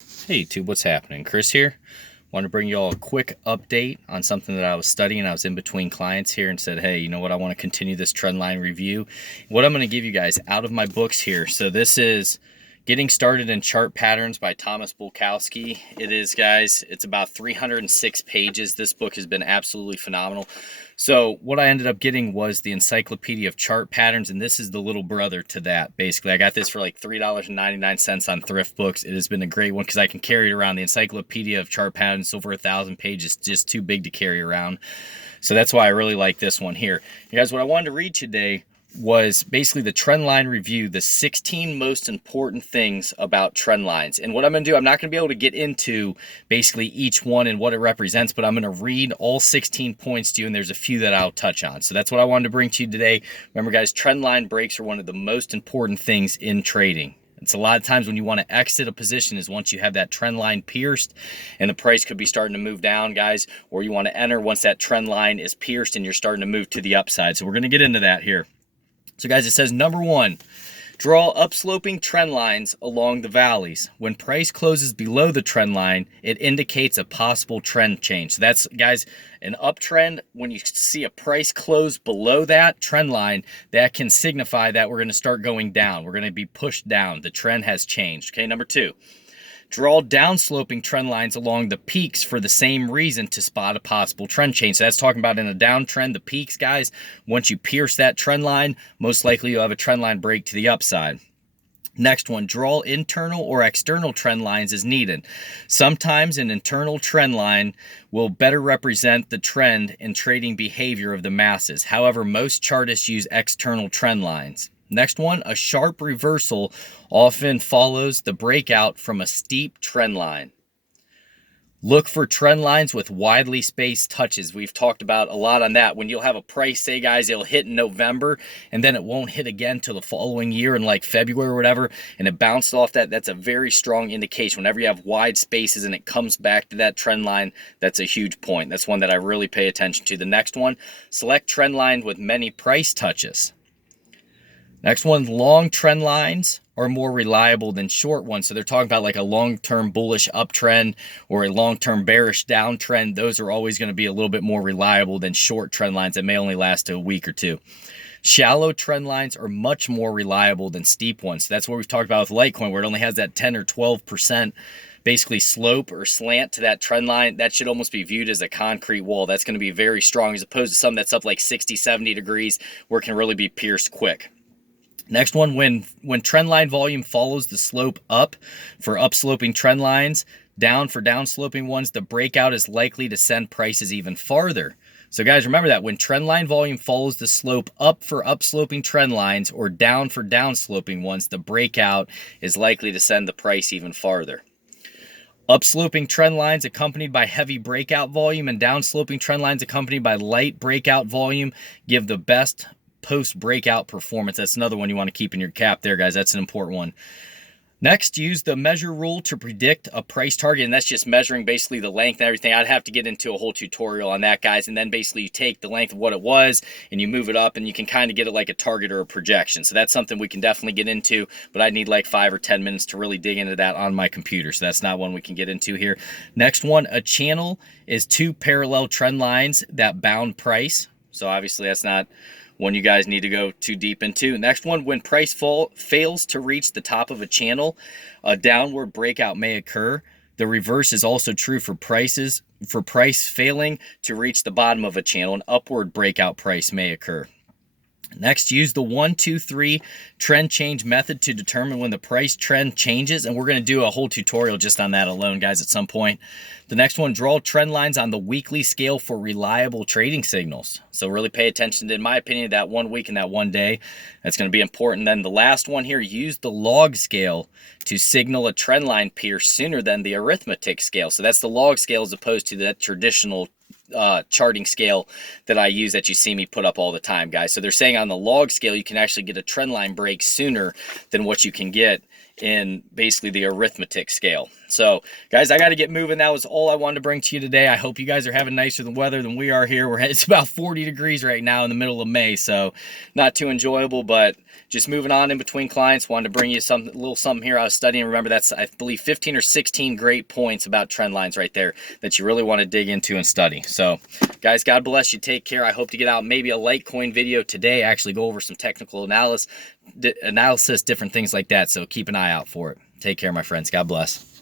Hey YouTube, what's happening? Chris here. Want to bring you all a quick update on something that I was studying. I was in between clients here and said, hey, you know what? I want to continue this trend line review. What I'm going to give you guys out of my books here. So this is Getting Started in Chart Patterns by Thomas Bulkowski. It is, guys, it's about 306 pages. This book has been absolutely phenomenal. So what I ended up getting was the Encyclopedia of Chart Patterns, and this is the little brother to that, basically. I got this for like $3.99 on Thrift Books. It has been a great one because I can carry it around. The Encyclopedia of Chart Patterns, over 1,000 pages, just too big to carry around. So that's why I really like this one here. You guys, what I wanted to read today was basically the trend line review, the 16 most important things about trend lines. And what I'm going to do, I'm not going to be able to get into basically each one and what it represents, but I'm going to read all 16 points to you, and there's a few that I'll touch on. So that's what I wanted to bring to you today. Remember, guys, trend line breaks are one of the most important things in trading. It's a lot of times when you want to exit a position is once you have that trend line pierced and the price could be starting to move down, guys, or you want to enter once that trend line is pierced and you're starting to move to the upside. So we're going to get into that here. So guys, it says number one, draw upsloping trend lines along the valleys. When price closes below the trend line, it indicates a possible trend change. So that's, guys, an uptrend. When you see a price close below that trend line, that can signify that we're going to start going down. We're going to be pushed down. The trend has changed. Okay, number two. Draw downsloping trend lines along the peaks for the same reason to spot a possible trend change. So that's talking about in a downtrend, the peaks, guys. Once you pierce that trend line, most likely you'll have a trend line break to the upside. Next one, draw internal or external trend lines as needed. Sometimes an internal trend line will better represent the trend and trading behavior of the masses. However, most chartists use external trend lines. Next one, a sharp reversal often follows the breakout from a steep trend line. Look for trend lines with widely spaced touches. We've talked about a lot on that. When you'll have a price, say, guys, it'll hit in November, and then it won't hit again till the following year in like February or whatever, and it bounced off that, that's a very strong indication. Whenever you have wide spaces and it comes back to that trend line, that's a huge point. That's one that I really pay attention to. The next one, select trend line with many price touches. Next one, long trend lines are more reliable than short ones. So they're talking about like a long-term bullish uptrend or a long-term bearish downtrend. Those are always going to be a little bit more reliable than short trend lines that may only last a week or two. Shallow trend lines are much more reliable than steep ones. So that's what we've talked about with Litecoin, where it only has that 10 or 12% basically slope or slant to that trend line. That should almost be viewed as a concrete wall. That's going to be very strong as opposed to some that's up like 60, 70 degrees where it can really be pierced quick. Next one, when trend line volume follows the slope up for upsloping trend lines, down for downsloping ones, the breakout is likely to send prices even farther. So guys, remember that when trend line volume follows the slope up for upsloping trend lines or down for downsloping ones, the breakout is likely to send the price even farther. Upsloping trend lines accompanied by heavy breakout volume and downsloping trend lines accompanied by light breakout volume give the best post-breakout performance. That's another one you want to keep in your cap there, guys. That's an important one. Next, use the measure rule to predict a price target, and that's just measuring basically the length and everything. I'd have to get into a whole tutorial on that, guys, and then basically you take the length of what it was and you move it up and you can kind of get it like a target or a projection. So that's something we can definitely get into, but I need like 5 or 10 minutes to really dig into that on my computer. So that's not one we can get into here. Next one, a channel is two parallel trend lines that bound price. So obviously that's not one you guys need to go too deep into. Next one, when price fails to reach the top of a channel, a downward breakout may occur. The reverse is also true for price failing to reach the bottom of a channel. An upward breakout price may occur. Next, use the 1, 2, 3 trend change method to determine when the price trend changes. And we're going to do a whole tutorial just on that alone, guys, at some point. The next one, draw trend lines on the weekly scale for reliable trading signals. So really pay attention to, in my opinion, that 1 week and that 1 day. That's going to be important. Then the last one here, use the log scale to signal a trend line pierce sooner than the arithmetic scale. So that's the log scale as opposed to that traditional charting scale that I use that you see me put up all the time, guys. So they're saying on the log scale you can actually get a trend line break sooner than what you can get in basically the arithmetic scale. So guys, I got to get moving. That was all I wanted to bring to you today. I hope you guys are having nicer weather than we are here. It's about 40 degrees right now in the middle of May, so not too enjoyable, but just moving on in between clients. Wanted to bring you a little something here I was studying. Remember, that's, I believe, 15 or 16 great points about trend lines right there that you really want to dig into and study. So guys, God bless you. Take care. I hope to get out maybe a Litecoin video today, actually go over some technical analysis, different things like that. So keep an eye out for it. Take care, my friends. God bless.